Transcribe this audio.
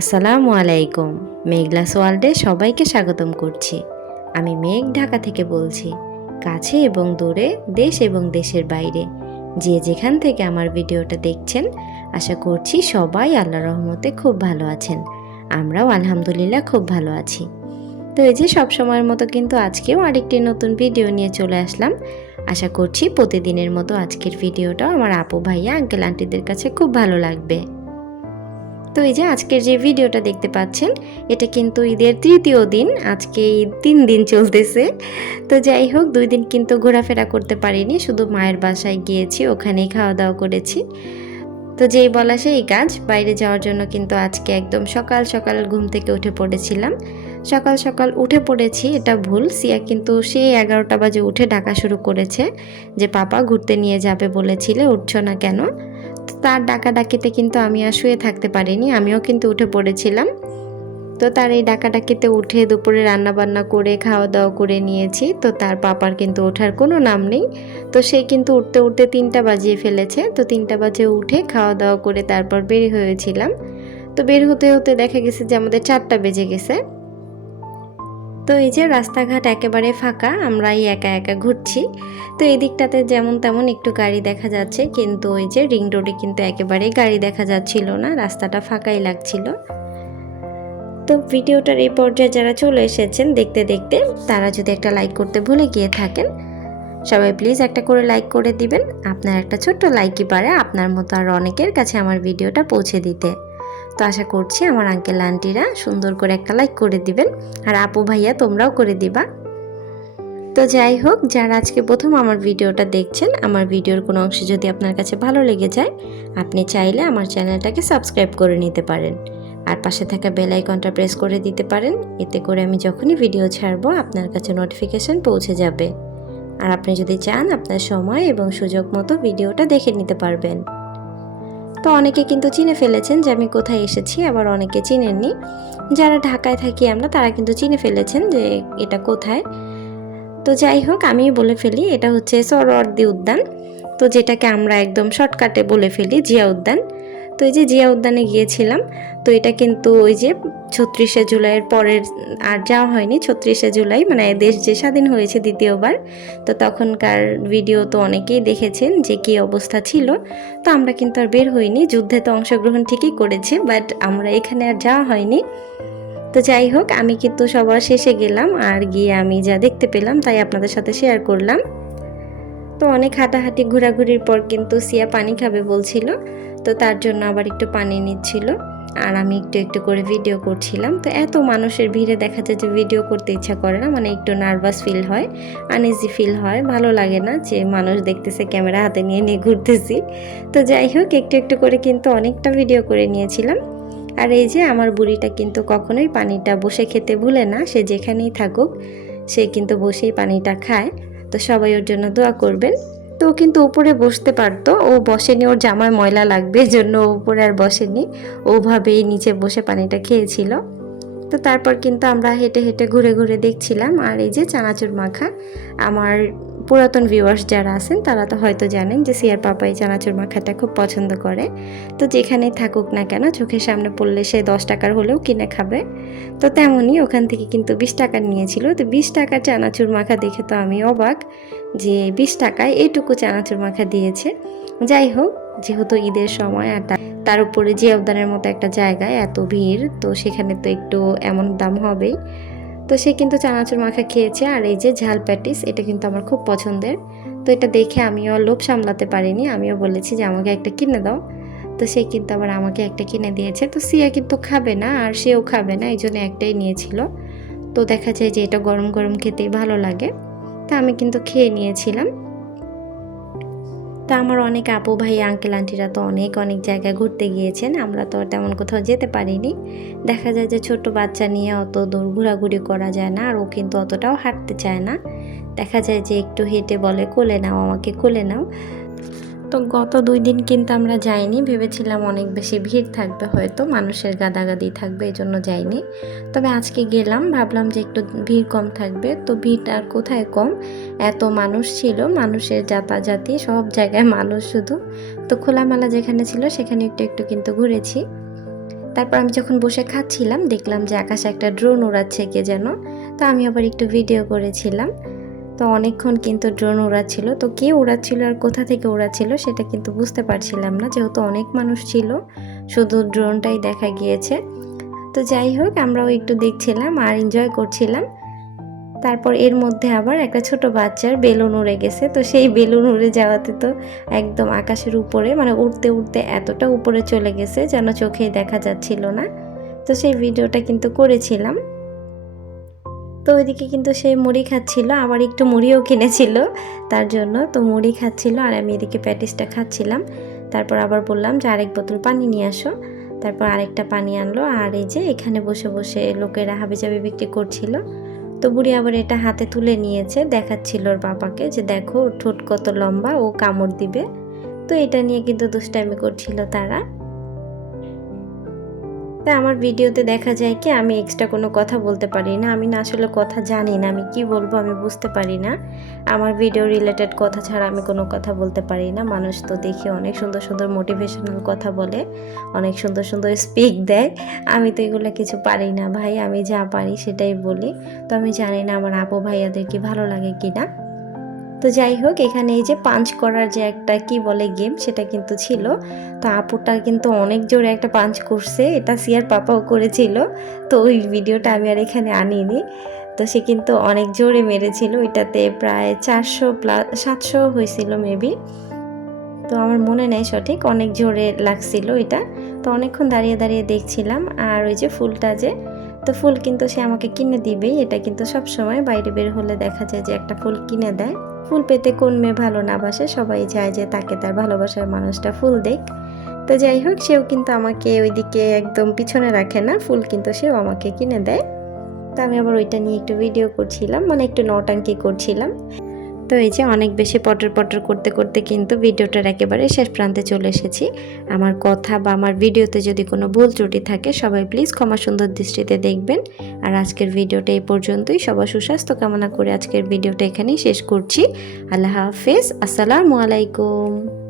আসসালামু আলাইকুম। মেঘলাস ওয়ার্ল্ডে সবাইকে স্বাগতম করছি। আমি মেঘ, ঢাকা থেকে বলছি। কাছে এবং দূরে, দেশ এবং দেশের বাইরে যে যেখান থেকে আমার ভিডিওটা দেখছেন, আশা করছি সবাই আল্লাহর রহমতে খুব ভালো আছেন। আমরাও আলহামদুলিল্লাহ খুব ভালো আছি। তো এই যে সবসময়ের মতো কিন্তু আজকেও আরেকটি নতুন ভিডিও নিয়ে চলে আসলাম। আশা করছি প্রতিদিনের মতো আজকের ভিডিওটাও আমার আপু ভাইয়া আঙ্কেল আন্টিদের কাছে খুব ভালো লাগবে। তো এই যে আজকের যে ভিডিওটা দেখতে পাচ্ছেন, এটা কিন্তু ঈদের তৃতীয় দিন। আজকে ঈদ 3 দিন চলতেছে। তো যাই হোক, 2 দিন কিন্তু ঘোরাফেরা করতে পারিনি, শুধু মায়ের বাসায় গিয়েছি, ওখানেই খাওয়া দাওয়া করেছি। তো যেই বলা সেই কাজ, বাইরে যাওয়ার জন্য কিন্তু আজকে একদম সকাল সকাল ঘুম থেকে উঠে পড়েছিলাম। সকাল সকাল উঠে পড়েছি এটা ভুল, সিয়া কিন্তু সেই 11টা বাজে উঠে ডাকা শুরু করেছে যে পাপা ঘুরতে নিয়ে যাবে বলেছিলে, উঠছো না কেন? তার ডাকাডাকিতে কিন্তু আমি আর শুয়ে থাকতে পারিনি, আমিও কিন্তু উঠে পড়েছিলাম। তো তার এই ডাকাডাকিতে উঠে দুপুরে রান্নাবান্না করে খাওয়া দাওয়া করে নিয়েছি। তো তার পাপার কিন্তু ওঠার কোনো নাম নেই। তো সে কিন্তু উঠতে উঠতে 3টা বাজিয়ে ফেলেছে। তো 3টা বাজে উঠে খাওয়া দাওয়া করে তারপর বের হয়েছিলাম। তো বের হতে হতে দেখা গেছে যে আমাদের 4টা বেজে গেছে। তো এই যে রাস্তাঘাট একেবারে ফাঁকা, আমরাই একা একা ঘুরছি। তো এই দিকটাতে যেমন তেমন একটু গাড়ি দেখা যাচ্ছে, কিন্তু ওই যে রিং রোডে কিন্তু একেবারেই গাড়ি দেখা যাচ্ছিল না, রাস্তাটা ফাঁকাই লাগছিল। তো ভিডিওটার এই পর্যায়ে যারা চলে এসেছেন দেখতে দেখতে, তারা যদি একটা লাইক করতে ভুলে গিয়ে থাকেন, সবাই প্লিজ একটা করে লাইক করে দিবেন। আপনার একটা ছোট্ট লাইকই পারে আপনার মতো আর অনেকের কাছে আমার ভিডিওটা পৌঁছে দিতে। তো আশা করছি আমার আঙ্কেল আন্টিরা সুন্দর করে একটা লাইক করে দিবেন, আর আপু ভাইয়া তোমরাও করে দিবা। তো যাই হোক, যারা আজকে প্রথম আমার ভিডিওটা দেখছেন, আমার ভিডিওর কোনো অংশ যদি আপনার কাছে ভালো লেগে যায়, আপনি চাইলে আমার চ্যানেলটাকে সাবস্ক্রাইব করে নিতে পারেন, আর পাশে থাকা বেল আইকনটা প্রেস করে দিতে পারেন। এতে করে আমি যখনই ভিডিও ছাড়বো আপনার কাছে নোটিফিকেশন পৌঁছে যাবে, আর আপনি যদি চান আপনার সময় এবং সুযোগ মতো ভিডিওটা দেখে নিতে পারবেন। তো অনেকে কিন্তু চিনে ফেলেছেন যে আমি কোথায় এসেছি, আবার অনেকে চিনেননি। যারা ঢাকায় থাকি আমরা, তারা কিন্তু চিনে ফেলেছেন যে এটা কোথায়। তো যাই হোক, আমি বলে ফেলি এটা হচ্ছে সোহরাওয়ার্দী উদ্যান, তো যেটাকে আমরা একদম শর্টকাটে বলে ফেলি জিয়া উদ্যান। তো এই যে জিয়া উদ্যানে গিয়েছিলাম। তো এটা কিন্তু ওই যে 36শে জুলাইয়ের পরের আর যাওয়া হয়নি। 36শে জুলাই মানে দেশ যে স্বাধীন হয়েছে দ্বিতীয়বার, তো তখনকার ভিডিও তো অনেকেই দেখেছেন যে কী অবস্থা ছিল। তো আমরা কিন্তু আর বের হইনি, যুদ্ধে তো অংশগ্রহণ ঠিকই করেছি, বাট আমরা এখানে আর যাওয়া হয়নি। তো যাই হোক, আমি কিন্তু সবার শেষে গেলাম, আর গিয়ে আমি যা দেখতে পেলাম তাই আপনাদের সাথে শেয়ার করলাম। তো অনেক হাঁটাহাঁটি ঘোরাঘুরির পর কিন্তু সিয়া পানি খাবে বলছিল, তো তার জন্য আবার একটু পানি নিচ্ছিল, আর আমি একটু একটু করে ভিডিও করছিলাম। তো এত মানুষের ভিড়ে দেখা যায় যে ভিডিও করতে ইচ্ছা করে না, মানে একটু নার্ভাস ফিল হয়, আনইজি ফিল হয়, ভালো লাগে না যে মানুষ দেখতেছে, ক্যামেরা হাতে নিয়ে নিয়ে ঘুরতেছি। তো যাই হোক, একটু একটু করে কিন্তু অনেকটা ভিডিও করে নিয়েছিলাম। আর এই যে আমার বুড়িটা কিন্তু কখনোই পানিটা বসে খেতে ভুলে না, সে যেখানেই থাকুক সে কিন্তু বসেই পানিটা খায়। তো সবাই ওর জন্য দোয়া করবেন। তো ও কিন্তু উপরে বসতে পারতো, ও বসেনি, ওর জামায় ময়লা লাগবে এজন্য ও উপরে আর বসেনি, ওভাবেই নিচে বসে পানিটা খেয়েছিল। তো তারপর কিন্তু আমরা হেঁটে হেঁটে ঘুরে ঘুরে দেখছিলাম। আর এই যে চানাচুর মাখা, আমার পুরাতন ভিউয়ার্স যারা আছেন তারা তো হয়তো জানেন যে সিয়ার পাপা এই চানাচুর মাখাটা খুব পছন্দ করে। তো যেখানেই থাকুক না কেন, চোখের সামনে পড়লে সে 10 টাকার হলেও কিনে খাবে। তো তেমনই ওখান থেকে কিন্তু 20 টাকা নিয়েছিল। তো 20 টাকার চানাচুর মাখা দেখে তো আমি অবাক যে 20 টাকায় এইটুকু চানাচুর মাখা দিয়েছে। যাই হোক, যেহেতু ঈদের সময়, আর তার উপরে জিয়া উদ্যানের মতো একটা জায়গায় এত ভিড়, তো সেখানে তো একটু এমন দাম হবেই। তো সে কিন্তু চানাচুর মাখা খেয়েছে। আর এই যে ঝাল প্যাটিস, এটা কিন্তু আমার খুব পছন্দের। তো এটা দেখে আমিও লোভ সামলাতে পারিনি, আমিও বলেছি যে আমাকে একটা কিনে দাও। তো সে কিন্তু আবার আমাকে একটা কিনে দিয়েছে। তো সিয়া কিন্তু খাবে না, আর সেও খাবে না, এই জন্য একটাই নিয়েছিল। তো দেখা যায় যে এটা গরম গরম খেতেই ভালো লাগে, তা আমি কিন্তু খেয়ে নিয়েছিলাম। তা আমার অনেক আপু ভাই আঙ্কেল আন্টিরা তো অনেক অনেক জায়গায় ঘুরতে গিয়েছেন, আমরা তো তেমন কোথাও যেতে পারিনি। দেখা যায় যে ছোট বাচ্চা নিয়ে অত দূর ঘোরাঘুরি করা যায় না, আর ও কিন্তু অতটাও হাঁটতে চায় না। দেখা যায় যে একটু হেঁটে বলে কোলে নাও, আমাকে কোলে নাও। তো গত 2 দিন কিন্তু আমরা যাইনি, ভেবেছিলাম অনেক বেশি ভিড় থাকবে, হয়তো মানুষের গাদাগাদি থাকবে, এই জন্য যাইনি। তবে আজকে গেলাম, ভাবলাম যে একটু ভিড় কম থাকবে, তো ভিড় আর কোথায় কম, এত মানুষ ছিল, মানুষের যাতাযাতি, সব জায়গায় মানুষ শুধু। তো খোলামেলা যেখানে ছিল সেখানে একটু একটু কিন্তু ঘুরেছি। তারপর আমি যখন বসে খাচ্ছিলাম দেখলাম যে আকাশে একটা ড্রোন উড়াচ্ছে কে যেন। তো আমি আবার একটু ভিডিও করেছিলাম। তো অনেকক্ষণ কিন্তু ড্রোন উড়াচ্ছিল, তো কে উড়াচ্ছিল আর কোথা থেকে উড়াচ্ছিল সেটা কিন্তু বুঝতে পারছিলাম না, যেহেতু অনেক মানুষ ছিল, শুধু ড্রোনটাই দেখা গিয়েছে। তো যাই হোক, আমরাও একটু দেখছিলাম আর এনজয় করছিলাম। তারপর এর মধ্যে আবার একটা ছোট বাচ্চার বেলুন উড়ে গেছে। তো সেই বেলুন উড়ে যাওয়াতে তো একদম আকাশের উপরে, মানে উড়তে উড়তে এতটা উপরে চলে গেছে যেন চোখেই দেখা যাচ্ছিল না। তো সেই ভিডিওটা কিন্তু করেছিলাম। তো ওইদিকে কিন্তু সে মুড়ি খাচ্ছিল, আবার একটু মুড়িও কিনেছিল তার জন্য। তো মুড়ি খাচ্ছিল আর আমি এদিকে প্যাটিসটা খাচ্ছিলাম। তারপর আবার বললাম যে আরেক বোতল পানি নিয়ে আসো। তারপর আরেকটা পানি আনলো। আর এই যে এখানে বসে বসে লোকেরা হাবিজাবি বিক্রি করছিল। তো বুড়ি আবার এটা হাতে তুলে নিয়েছে, দেখাচ্ছিল ওর বাবাকে যে দেখো ওর ঠোঁট কত লম্বা, ও কামড় দিবে। তো এটা নিয়ে কিন্তু দুষ্টামি করছিল তারা। তাই আমার ভিডিওতে দেখা যায় কি আমি এক্সট্রা কোনো কথা বলতে পারি না। আমি না আসলে কথা জানি না, আমি কি বলবো আমি বুঝতে পারি না। আমার ভিডিও রিলেটেড কথা ছাড়া আমি কোনো কথা বলতে পারি না। মানুষ তো দেখে অনেক সুন্দর সুন্দর মোটিভেশনাল কথা বলে, অনেক সুন্দর সুন্দর স্পিক দেয়। আমি তো এগুলো কিছু পারি না ভাই, আমি যা পারি সেটাই বলি। তো আমি জানি না আমার আপু ভাইয়াদের কি ভালো লাগে কি না। তো যাই হোক, এখানে এই যে পাঞ্চ করার যে একটা কি বলে গেম, সেটা কিন্তু ছিল। তো আপুটা কিন্তু অনেক জোরে একটা পাঞ্চ করছে, এটা সিয়ার পাপাও করেছিল। তো ওই ভিডিওটা আমি আর এখানে আনিনি। তো সে কিন্তু অনেক জোরে মেরেছিল, ওইটাতে প্রায় 400+ 700 হয়েছিল মেবি। তো আমার মনে নেই সঠিক, অনেক জোরে লাগছিল এটা। তো অনেকক্ষণ দাঁড়িয়ে দাঁড়িয়ে দেখছিলাম। আর ওই যে ফুলটা যে, তো ফুল কিন্তু সে আমাকে কিনে দিবেই, এটা কিন্তু সব সময় বাইরে বের হলে দেখা যায় যে একটা ফুল কিনে দেয়। ফুল পেতে কোন মেয়ে ভালো না বাসে, সবাই চায় যে তাকে তার ভালোবাসার মানুষটা ফুল দেখ। তো যাই হোক, সেও কিন্তু আমাকে ওইদিকে একদম পিছনে রাখে না, ফুল কিন্তু সেও আমাকে কিনে দেয়। তো আমি আবার ওইটা নিয়ে একটু ভিডিও করছিলাম, মানে একটু নটাঙ্কি করছিলাম। তো এই যে অনেক বেশি পটর পটর করতে করতে কিন্তু ভিডিওটার একেবারে শেষ প্রান্তে চলে এসেছি। আমার কথা বা আমার ভিডিওতে যদি কোনো ভুল ত্রুটি থাকে সবাই প্লিজ ক্ষমা সুন্দর দৃষ্টিতে দেখবেন। আর আজকের ভিডিওটা এই পর্যন্তই। সবার সুস্বাস্থ্য কামনা করে আজকের ভিডিওটা এখানেই শেষ করছি। আল্লাহ হাফেজ, আসসালামু আলাইকুম।